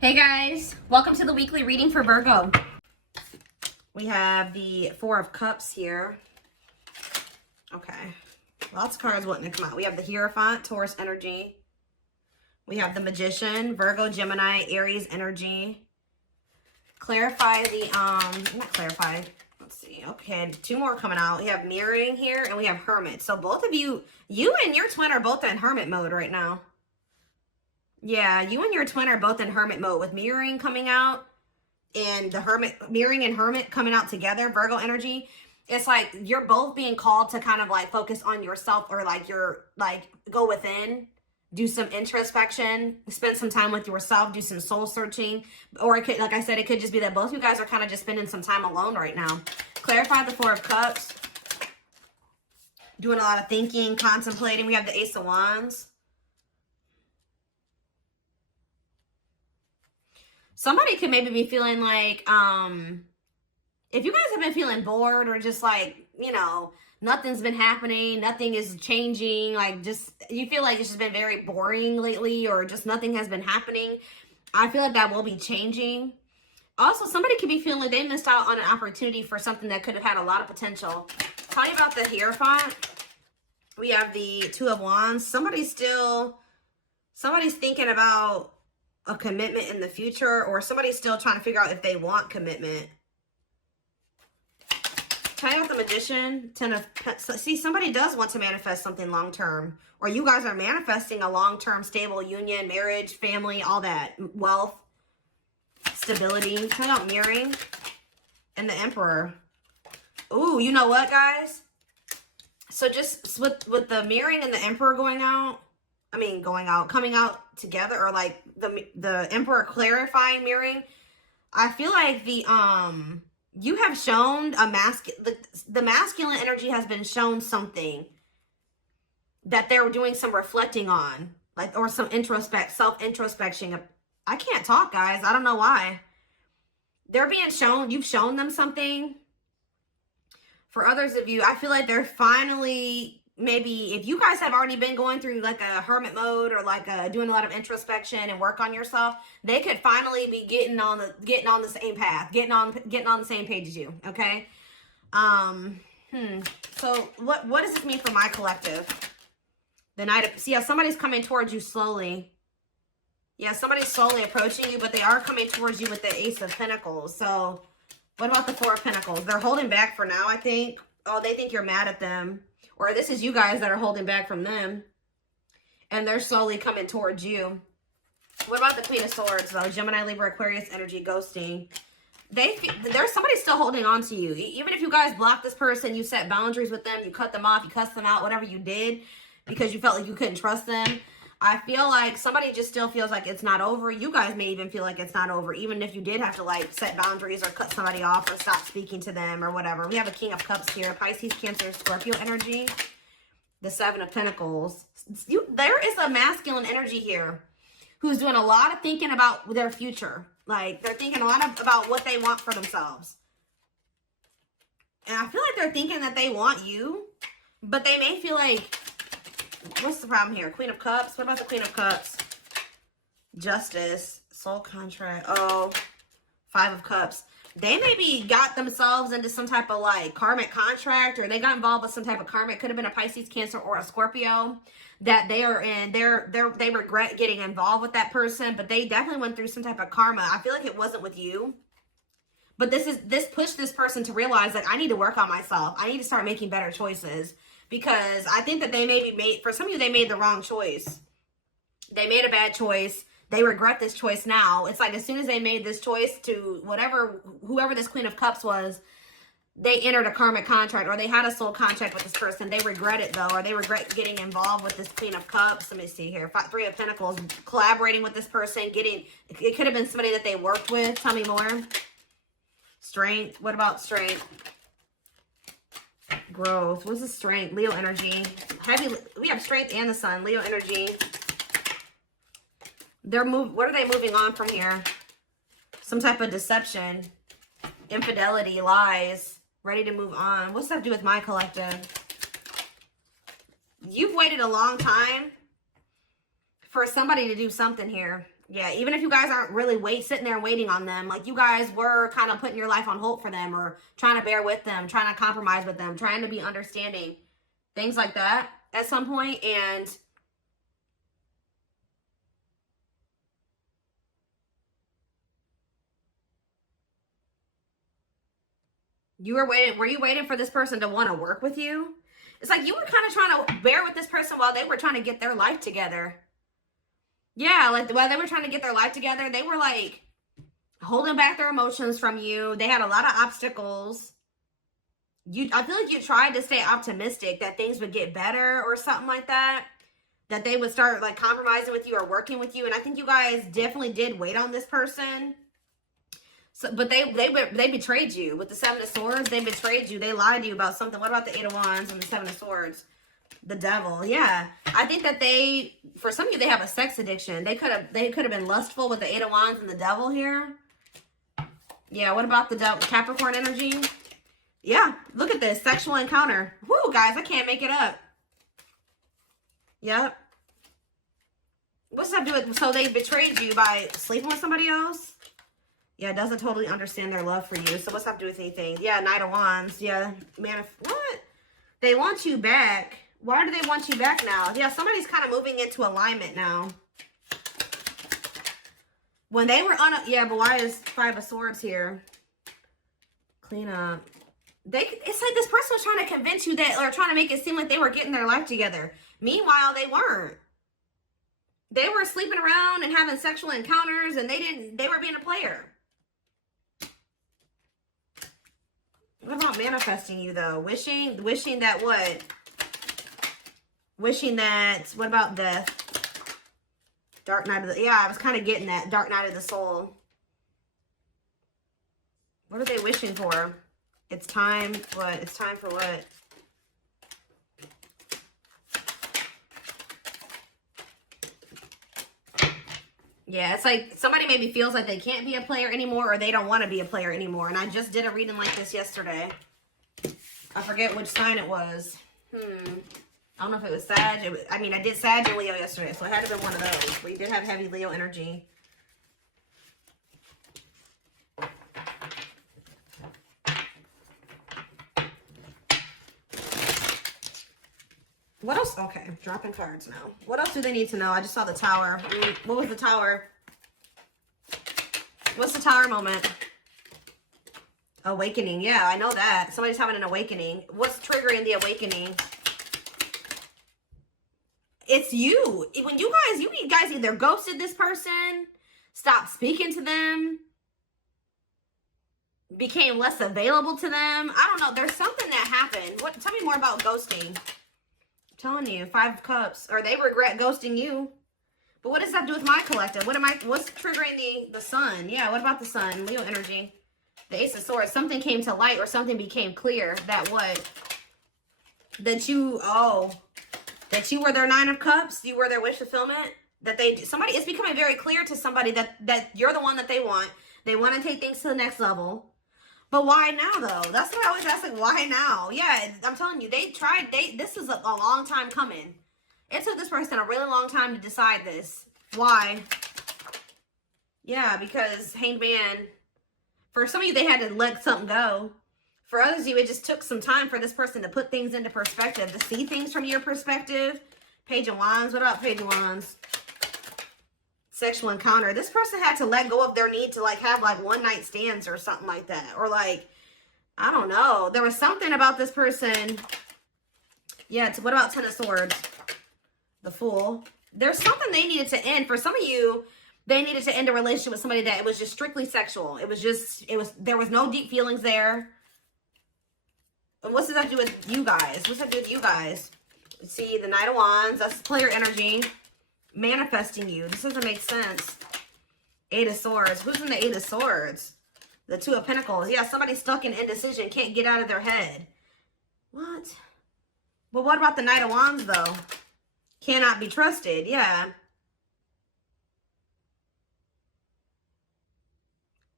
Hey guys, welcome to the weekly reading for Virgo. We have the Four of Cups here. Okay, lots of cards wanting to come out. We have the Hierophant, Taurus energy. We have the Magician, Virgo, Gemini, Aries energy. Clarify the, not clarify. Let's see. Okay, two more coming out. We have Mirroring here and we have Hermit. So both of you and your twin are both in Hermit mode right now. Yeah, you and your twin are both in Hermit mode with Mirroring coming out and the Hermit, Mirroring and Hermit coming out together, Virgo energy. It's like you're both being called to kind of like focus on yourself, or like you're like go within, do some introspection, spend some time with yourself, do some soul searching. Or it could, like I said, it could just be that both you guys are kind of just spending some time alone right now. Clarify the Four of Cups. Doing a lot of thinking, contemplating. We have the Ace of Wands. Somebody could maybe be feeling like, if you guys have been feeling bored or just like, you know, nothing's been happening, nothing is changing, like just, you feel like it's just been very boring lately or just nothing has been happening, I feel like that will be changing. Also, somebody could be feeling like they missed out on an opportunity for something that could have had a lot of potential. Tell you about the Hierophant. We have the Two of Wands. Somebody's thinking about a commitment in the future, or somebody's still trying to figure out if they want commitment. Tell you about the Magician. See, somebody does want to manifest something long-term, or you guys are manifesting a long-term stable union, marriage, family, all that, wealth, stability. Tell you about Mirroring and the Emperor. Ooh, you know what, guys? So just with the Mirroring and the Emperor coming out together, or like the Emperor clarifying Mirroring, I feel like the you have shown the masculine energy has been shown something that they're doing some reflecting on, like, or some self-introspection. I can't talk, guys. I don't know why. They're being shown, you've shown them something. For others of you, I feel like they're finally, maybe if you guys have already been going through like a hermit mode, or like doing a lot of introspection and work on yourself, they could finally be getting on the same path, getting on the same page as you. Okay. So what does this mean for my collective? The Knight of, see how somebody's coming towards you slowly. Yeah, somebody's slowly approaching you, but they are coming towards you with the Ace of Pentacles. So what about the Four of Pentacles? They're holding back for now, I think. Oh, they think you're mad at them. Or this is you guys that are holding back from them. And they're slowly coming towards you. What about the Queen of Swords, though? Gemini, Libra, Aquarius energy, ghosting. There's somebody still holding on to you. Even if you guys block this person, you set boundaries with them, you cut them off, you cuss them out, whatever you did, because you felt like you couldn't trust them. I feel like somebody just still feels like it's not over. You guys may even feel like it's not over, even if you did have to like set boundaries or cut somebody off or stop speaking to them or whatever. We have a King of Cups here, Pisces, Cancer, Scorpio energy. The Seven of Pentacles. There is a masculine energy here who's doing a lot of thinking about their future. Like, they're thinking a lot about what they want for themselves. And I feel like they're thinking that they want you, but they may feel like, what's the problem here? Queen of Cups. What about the Queen of Cups? Justice. Soul contract. Oh, Five of Cups. They maybe got themselves into some type of like karmic contract, or they got involved with some type of karma. It could have been a Pisces, Cancer, or a Scorpio that they are in. They regret getting involved with that person, but they definitely went through some type of karma. I feel like it wasn't with you. But this pushed this person to realize, like, I need to work on myself. I need to start making better choices. Because I think that they maybe for some of you, they made the wrong choice. They made a bad choice. They regret this choice now. It's like as soon as they made this choice to whoever this Queen of Cups was, they entered a karmic contract, or they had a soul contract with this person. They regret it, though, or they regret getting involved with this Queen of Cups. Let me see here. Three of Pentacles, collaborating with this person, it could have been somebody that they worked with. Tell me more. Strength. What about strength? Growth. What's the strength? Leo energy. We have strength and the sun. Leo energy. What are they moving on from here? Some type of deception, infidelity, lies, ready to move on. What's that have to do with my collective? You've waited a long time for somebody to do something here. Yeah, even if you guys aren't really sitting there waiting on them, like you guys were kind of putting your life on hold for them or trying to bear with them, trying to compromise with them, trying to be understanding, things like that at some point. And you were you waiting for this person to want to work with you? It's like you were kind of trying to bear with this person while they were trying to get their life together. Yeah, like while they were trying to get their life together, they were like holding back their emotions from you. They had a lot of obstacles. I feel like you tried to stay optimistic that things would get better or something like that. That they would start like compromising with you or working with you. And I think you guys definitely did wait on this person. So, but they betrayed you with the Seven of Swords. They betrayed you. They lied to you about something. What about the Eight of Wands and the Seven of Swords? The devil. Yeah. I think that for some of you, they have a sex addiction. They could have been lustful with the Eight of Wands and the devil here. Yeah. What about the devil, Capricorn energy? Yeah. Look at this. Sexual encounter. Whoo, guys. I can't make it up. Yep. What's that do with? So they betrayed you by sleeping with somebody else? Yeah, doesn't totally understand their love for you. So what's that do with anything? Yeah, Knight of Wands. Yeah. Man, what? They want you back. Why do they want you back now? Yeah, somebody's kind of moving into alignment now. When they were yeah, but why is Five of Swords here? Clean up. It's like this person was trying to convince you that, or trying to make it seem like they were getting their life together. Meanwhile, they weren't. They were sleeping around and having sexual encounters, and they were being a player. What about manifesting you, though? Wishing that what? Wishing that, what about death? Dark Night of the, yeah, I was kind of getting that. Dark Night of the Soul. What are they wishing for? It's time, what? It's time for what? Yeah, it's like somebody maybe feels like they can't be a player anymore, or they don't want to be a player anymore. And I just did a reading like this yesterday. I forget which sign it was. I don't know if it was Sag. I did Sag and Leo yesterday, so it had to have been one of those. We did have heavy Leo energy. What else? Okay, dropping cards now. What else do they need to know? I just saw the Tower. What was the Tower? What's the Tower moment? Awakening. Yeah, I know that. Somebody's having an awakening. What's triggering the awakening? It's you. When you guys either ghosted this person, stopped speaking to them, became less available to them. I don't know. There's something that happened. Tell me more about ghosting. Telling you, 5 of Cups, or they regret ghosting you. But what does that do with my collective? What's triggering the Sun? Yeah, what about the Sun? Leo energy. The Ace of Swords. Something came to light, or something became clear that what? That you were their 9 of Cups. You were their wish fulfillment. It's becoming very clear to somebody that you're the one that they want. They want to take things to the next level. But why now, though? That's what I always ask, like, why now? Yeah, I'm telling you, this is a long time coming. It took this person a really long time to decide this. Why? Yeah, because Hanged Man, for some of you, they had to let something go. For others of you, it just took some time for this person to put things into perspective, to see things from your perspective. Page of Wands. What up, Page of Wands? Sexual encounter. This person had to let go of their need to like have like one night stands or something like that. Or like, I don't know. There was something about this person. Yeah, what about 10 of Swords? The Fool. There's something they needed to end. For some of you, they needed to end a relationship with somebody that it was just strictly sexual. There was no deep feelings there. And what's that do with you guys? What's that do with you guys? See, the Knight of Wands. That's player energy. Manifesting you. This doesn't make sense. 8 of Swords. Who's in the 8 of Swords? The 2 of Pentacles. Yeah, somebody's stuck in indecision. Can't get out of their head. What? But what about the Knight of Wands, though? Cannot be trusted. Yeah.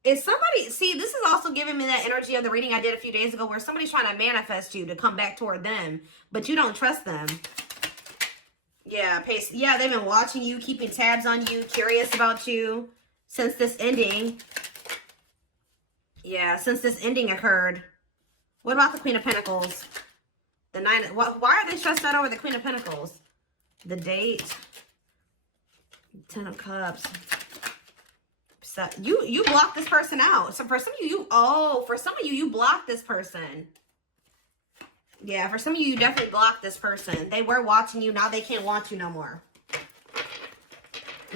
Is somebody... See, this is also giving me that energy of the reading I did a few days ago where somebody's trying to manifest you to come back toward them, but you don't trust them. Yeah, yeah, they've been watching you, keeping tabs on you, curious about you since this ending. Yeah, since this ending occurred. What about the Queen of Pentacles? The Nine. Why are they stressed out over the Queen of Pentacles? The date. 10 of Cups. So you blocked this person out. So for some of you, for some of you, you blocked this person. Yeah, for some of you, you definitely blocked this person. They were watching you. Now they can't want you no more.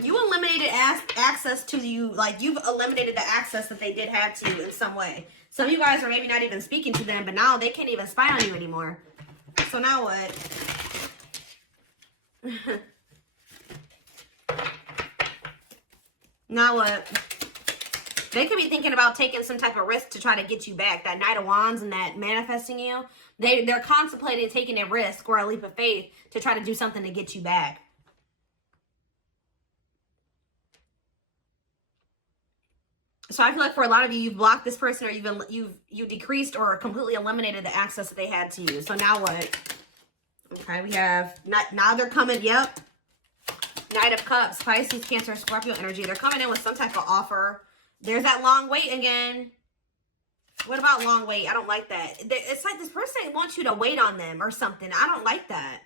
You eliminated access to you. Like, you've eliminated the access that they did have to you in some way. Some of you guys are maybe not even speaking to them, but now they can't even spy on you anymore. So now what? Now what? They could be thinking about taking some type of risk to try to get you back. That Knight of Wands and that manifesting you. They're contemplating taking a risk or a leap of faith to try to do something to get you back. So I feel like for a lot of you, you've blocked this person, or you've decreased or completely eliminated the access that they had to you. So now what? Okay, we have now they're coming. Yep. Knight of Cups, Pisces, Cancer, Scorpio energy. They're coming in with some type of offer. There's that long wait again. What about long wait? I don't like that. It's like this person wants you to wait on them or something. I don't like that.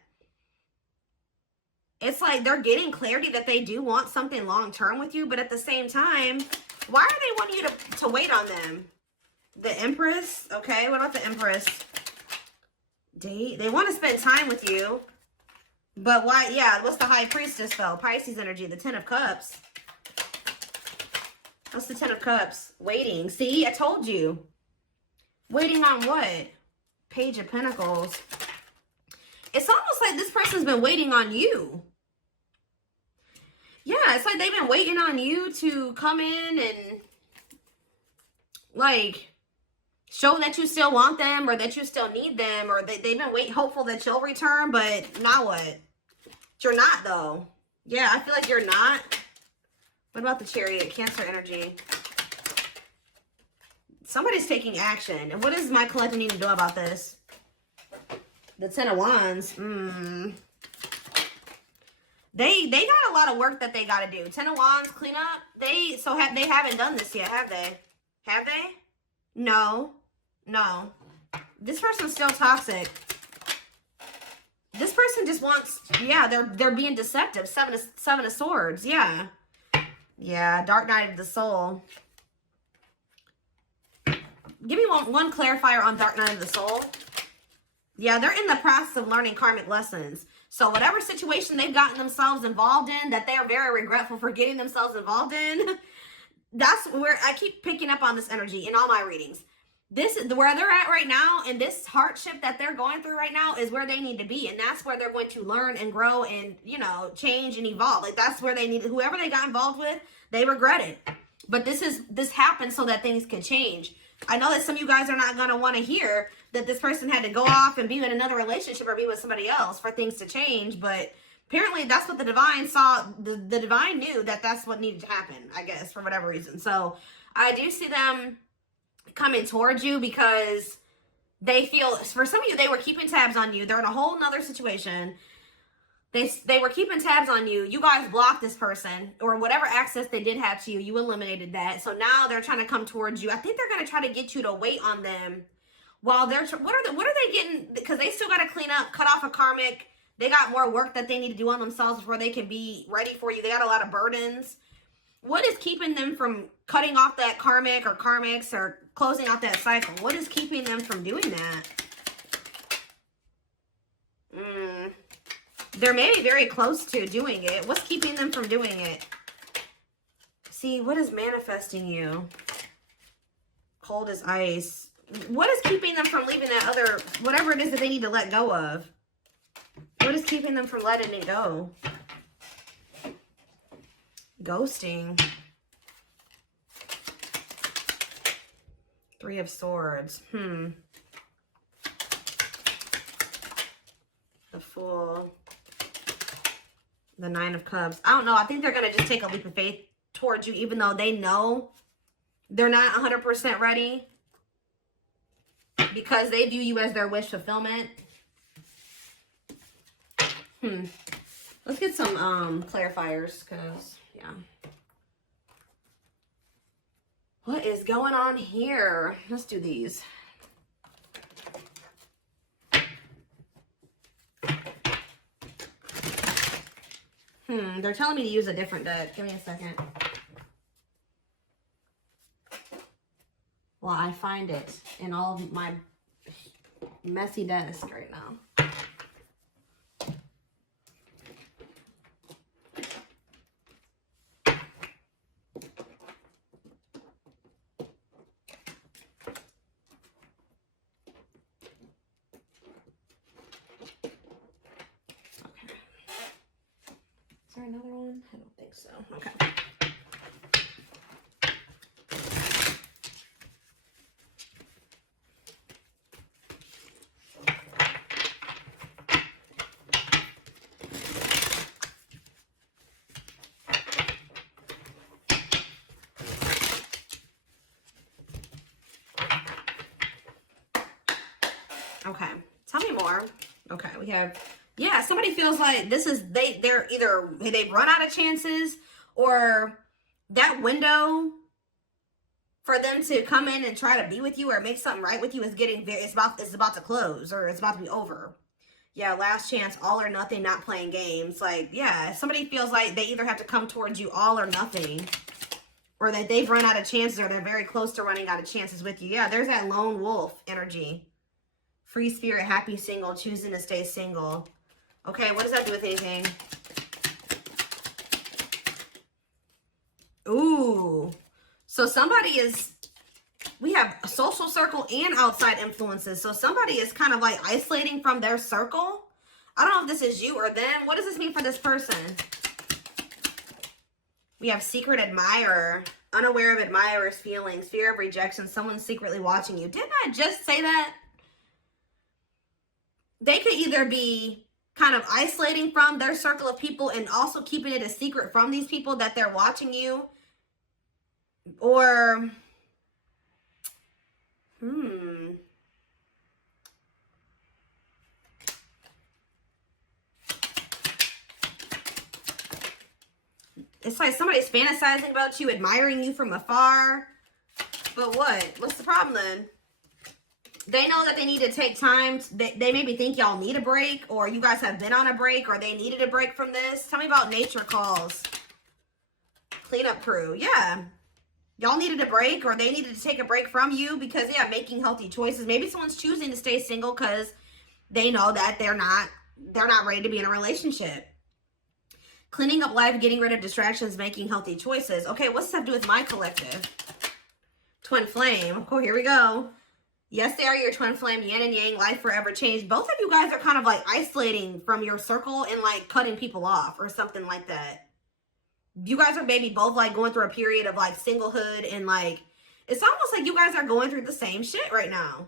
It's like they're getting clarity that they do want something long-term with you, but at the same time, why are they wanting you to wait on them? The Empress. Okay, what about the Empress? Date. They want to spend time with you. But why? Yeah, what's the High Priestess though? Pisces energy, the 10 of Cups. What's the 10 of Cups? Waiting. See, I told you. Waiting on what? Page of Pentacles. It's almost like this person's been waiting on you. Yeah, it's like they've been waiting on you to come in and, like, show that you still want them or that you still need them, or they've been hopeful that you'll return, but now what? You're not, though. Yeah, I feel like you're not. What about the Chariot? Cancer energy. Somebody's taking action. And what does my collective need to do about this? The 10 of Wands. They got a lot of work that they got to do. 10 of Wands, clean up. They haven't done this yet, have they? Have they? No. No. This person's still toxic. This person just wants, yeah, they're being deceptive. Seven of Swords, yeah. Yeah, Dark Night of the Soul. Give me one clarifier on Dark Night of the Soul. Yeah, they're in the process of learning karmic lessons. So whatever situation they've gotten themselves involved in that they are very regretful for getting themselves involved in, that's where I keep picking up on this energy in all my readings. This is where they're at right now, and this hardship that they're going through right now is where they need to be, and that's where they're going to learn and grow and, you know, change and evolve. Like, that's where they need it. Whoever they got involved with, they regret it. But this happened so that things could change. I know that some of you guys are not going to want to hear that this person had to go off and be in another relationship or be with somebody else for things to change, but apparently that's what the divine saw. The divine knew that that's what needed to happen, I guess, for whatever reason. So I do see them coming towards you because they feel, for some of you, they were keeping tabs on you. They're in a whole nother situation. They were keeping tabs on you. You guys blocked this person, or whatever access they did have to you, you eliminated that. So now they're trying to come towards you. I think they're going to try to get you to wait on them while they're, what are they getting? Because they still got to clean up, cut off a karmic. They got more work that they need to do on themselves before they can be ready for you. They got a lot of burdens. What is keeping them from cutting off that karmic or karmics or closing out that cycle? What is keeping them from doing that? They're maybe very close to doing it. What's keeping them from doing it? See, what is manifesting you? Cold as ice. What is keeping them from leaving that other, whatever it is that they need to let go of? What is keeping them from letting it go? Ghosting. 3 of Swords. The Fool. The 9 of Cups. I don't know. I think they're going to just take a leap of faith towards you, even though they know they're not 100% ready, because they view you as their wish fulfillment. What Let's get some clarifiers, because, yeah. What is going on here? Let's do these. They're telling me to use a different deck. Give me a second. Well, I find it in all of my messy desk right now. Another one? I don't think so. Okay. Okay. Tell me more. Okay, we have, yeah, somebody feels like this is, they're either, they've run out of chances, or that window for them to come in and try to be with you or make something right with you is getting very, it's about to close, or it's about to be over. Yeah, last chance, all or nothing, not playing games. Like, yeah, somebody feels like they either have to come towards you all or nothing, or that they've run out of chances, or they're very close to running out of chances with you. Yeah, there's that lone wolf energy. Free spirit, happy single, choosing to stay single. Okay, what does that do with anything? Ooh. So somebody is, we have a social circle and outside influences. So somebody is kind of like isolating from their circle. I don't know if this is you or them. What does this mean for this person? We have secret admirer, unaware of admirer's feelings, fear of rejection, someone secretly watching you. Didn't I just say that? They could either be kind of isolating from their circle of people and also keeping it a secret from these people that they're watching you. Or, it's like somebody's fantasizing about you, admiring you from afar. But what? What's the problem then? They know that they need to take time. They maybe think y'all need a break, or you guys have been on a break, or they needed a break from this. Tell me about nature calls. Cleanup crew. Yeah. Y'all needed a break, or they needed to take a break from you because, yeah, making healthy choices. Maybe someone's choosing to stay single because they know that they're not ready to be in a relationship. Cleaning up life, getting rid of distractions, making healthy choices. Okay, what's this have to do with my collective? Twin flame. Oh, here we go. Yes, they are your twin flame, yin and yang, life forever changed. Both of you guys are kind of like isolating from your circle and like cutting people off or something like that. You guys are maybe both like going through a period of like singlehood, and like, it's almost like you guys are going through the same shit right now.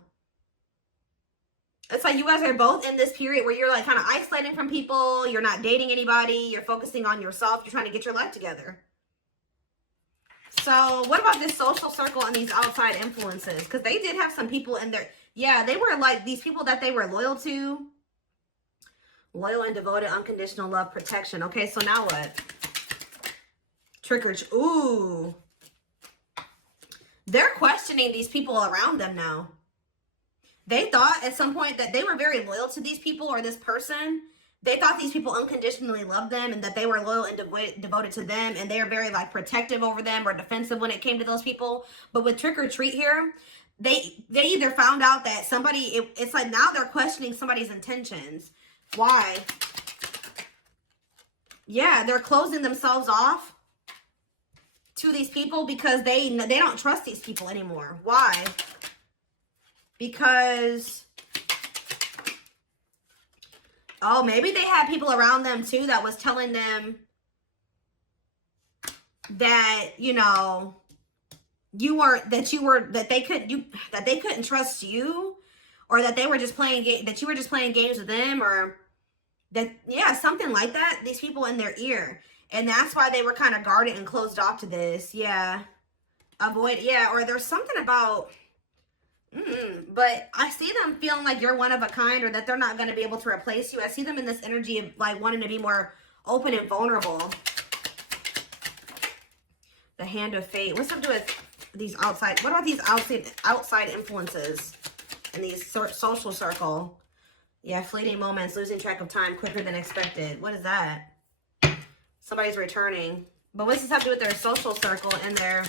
It's like you guys are both in this period where you're like kind of isolating from people. You're not dating anybody. You're focusing on yourself. You're trying to get your life together. So what about this social circle and these outside influences? Because they did have some people in there. Yeah, they were like these people that they were loyal to. Loyal and devoted, unconditional love, protection. Okay, so now what? Trick or treat. Ooh. They're questioning these people around them now. They thought at some point that they were very loyal to these people or this person. They thought these people unconditionally loved them and that they were loyal and devoted to them, and they were very like protective over them or defensive when it came to those people. But with trick or treat here, they either found out that somebody, it's like now they're questioning somebody's intentions. Why? Yeah, they're closing themselves off to these people because they don't trust these people anymore. Why? Because, oh, maybe they had people around them too that was telling them that, you know, that they couldn't trust you, or that they were just playing that you were just playing games with them, or that, yeah, something like that. These people in their ear, and that's why they were kind of guarded and closed off to this. Yeah, avoid. Yeah, or there's something about. But I see them feeling like you're one of a kind, or that they're not going to be able to replace you. I see them in this energy of like wanting to be more open and vulnerable. The Hand of Fate. What's up to do with these outside? What about these outside influences in these social circle? Yeah, fleeting moments, losing track of time quicker than expected. What is that? Somebody's returning. But what does this have to do with their social circle and their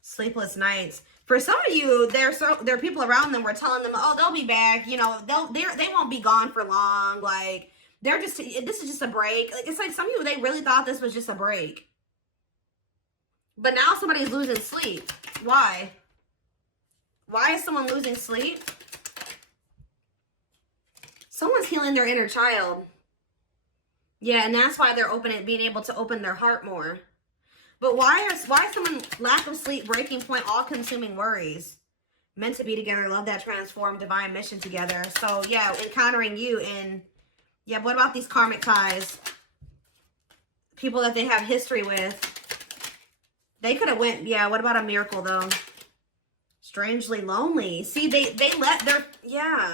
sleepless nights? For some of you, there are people around them. We're telling them, oh, they'll be back. You know, they won't be gone for long. Like, this is just a break. Like, it's like some of you, they really thought this was just a break. But now somebody's losing sleep. Why? Why is someone losing sleep? Someone's healing their inner child. Yeah, and that's why they're being able to open their heart more. But why is someone lack of sleep, breaking point, all-consuming worries? Meant to be together, love that transform, divine mission together. So yeah, encountering you in, yeah, what about these karmic ties? People that they have history with. They could have went, yeah, what about a miracle though? Strangely lonely. See, they let their, yeah.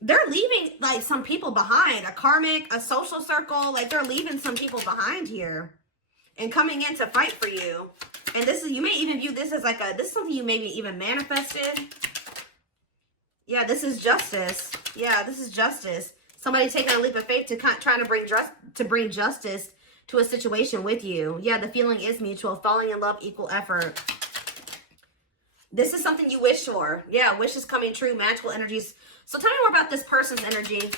They're leaving like some people behind. A karmic, a social circle, like they're leaving some people behind here. And coming in to fight for you. And this is, you may even view this as like this is something you maybe even manifested. Yeah, this is justice. Yeah, this is justice. Somebody taking a leap of faith to trying to bring justice to a situation with you. Yeah, the feeling is mutual. Falling in love, equal effort. This is something you wish for. Yeah, wishes coming true. Magical energies. So tell me more about this person's energy.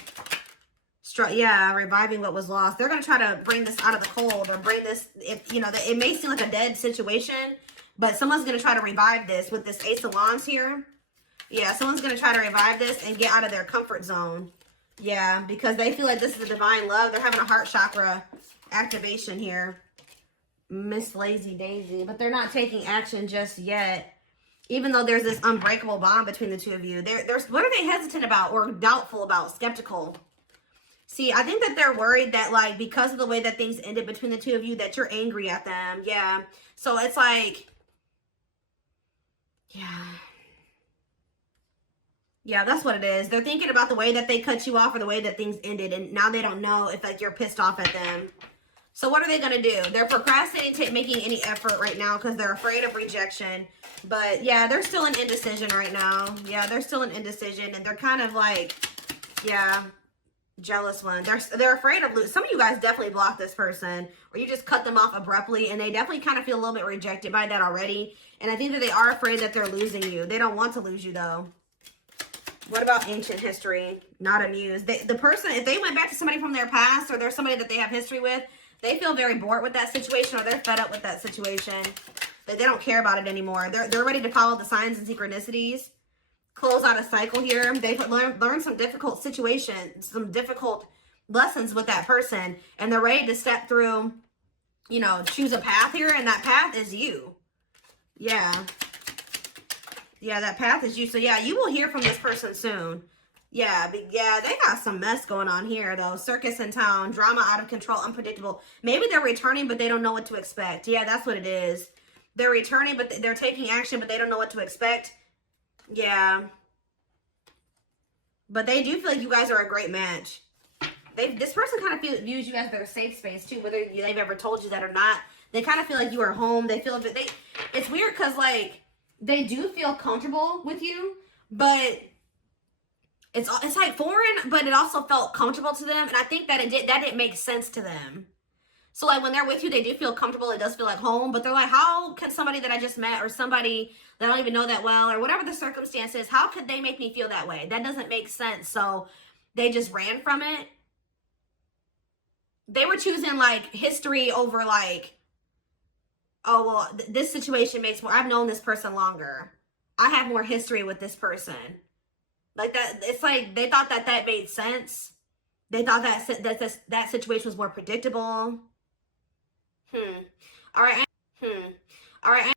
Yeah, reviving what was lost. They're going to try to bring this out of the cold, or bring this, if you know, it may seem like a dead situation, but someone's going to try to revive this with this Ace of Wands here. Yeah, someone's going to try to revive this and get out of their comfort zone. Yeah, because they feel like this is a divine love. They're having a heart chakra activation here. Miss Lazy Daisy, but they're not taking action just yet. Even though there's this unbreakable bond between the two of you. What are they hesitant about or doubtful about? Skeptical. See, I think that they're worried that, like, because of the way that things ended between the two of you, that you're angry at them. Yeah. So it's like, yeah. Yeah, that's what it is. They're thinking about the way that they cut you off or the way that things ended. And now they don't know if, like, you're pissed off at them. So what are they going to do? They're procrastinating making any effort right now because they're afraid of rejection. But, yeah, they're still in indecision right now. Yeah, they're still in indecision. And they're kind of like, yeah, jealous one. They're afraid of losing. Some of you guys definitely blocked this person, or you just cut them off abruptly, and they definitely kind of feel a little bit rejected by that already. And I think that they are afraid that they're losing you. They don't want to lose you, though. What about ancient history? Not amused. The person, if they went back to somebody from their past, or there's somebody that they have history with, they feel very bored with that situation, or they're fed up with that situation. They don't care about it anymore. They're ready to follow the signs and synchronicities. Close out a cycle here. They've learned some difficult situations, some difficult lessons with that person, and they're ready to step through, you know, choose a path here, and that path is you. Yeah. Yeah, that path is you. So, yeah, you will hear from this person soon. Yeah, but yeah, they got some mess going on here, though. Circus in town, drama out of control, unpredictable. Maybe they're returning, but they don't know what to expect. Yeah, that's what it is. They're returning, but they're taking action, but they don't know what to expect. Yeah. But they do feel like you guys are a great match. This person kind of views you as their safe space, too, whether they've ever told you that or not. They kind of feel like you are home. They feel that it's weird because, like, they do feel comfortable with you, but it's like foreign, but it also felt comfortable to them. And I think that didn't make sense to them. So, like, when they're with you, they do feel comfortable. It does feel like home. But they're like, how can somebody that I just met, or somebody that I don't even know that well, or whatever the circumstance is, how could they make me feel that way? That doesn't make sense. So they just ran from it. They were choosing, like, history over, like, oh, well, this situation makes more. I've known this person longer. I have more history with this person. Like, that, it's like they thought that made sense. They thought that situation was more predictable. All right.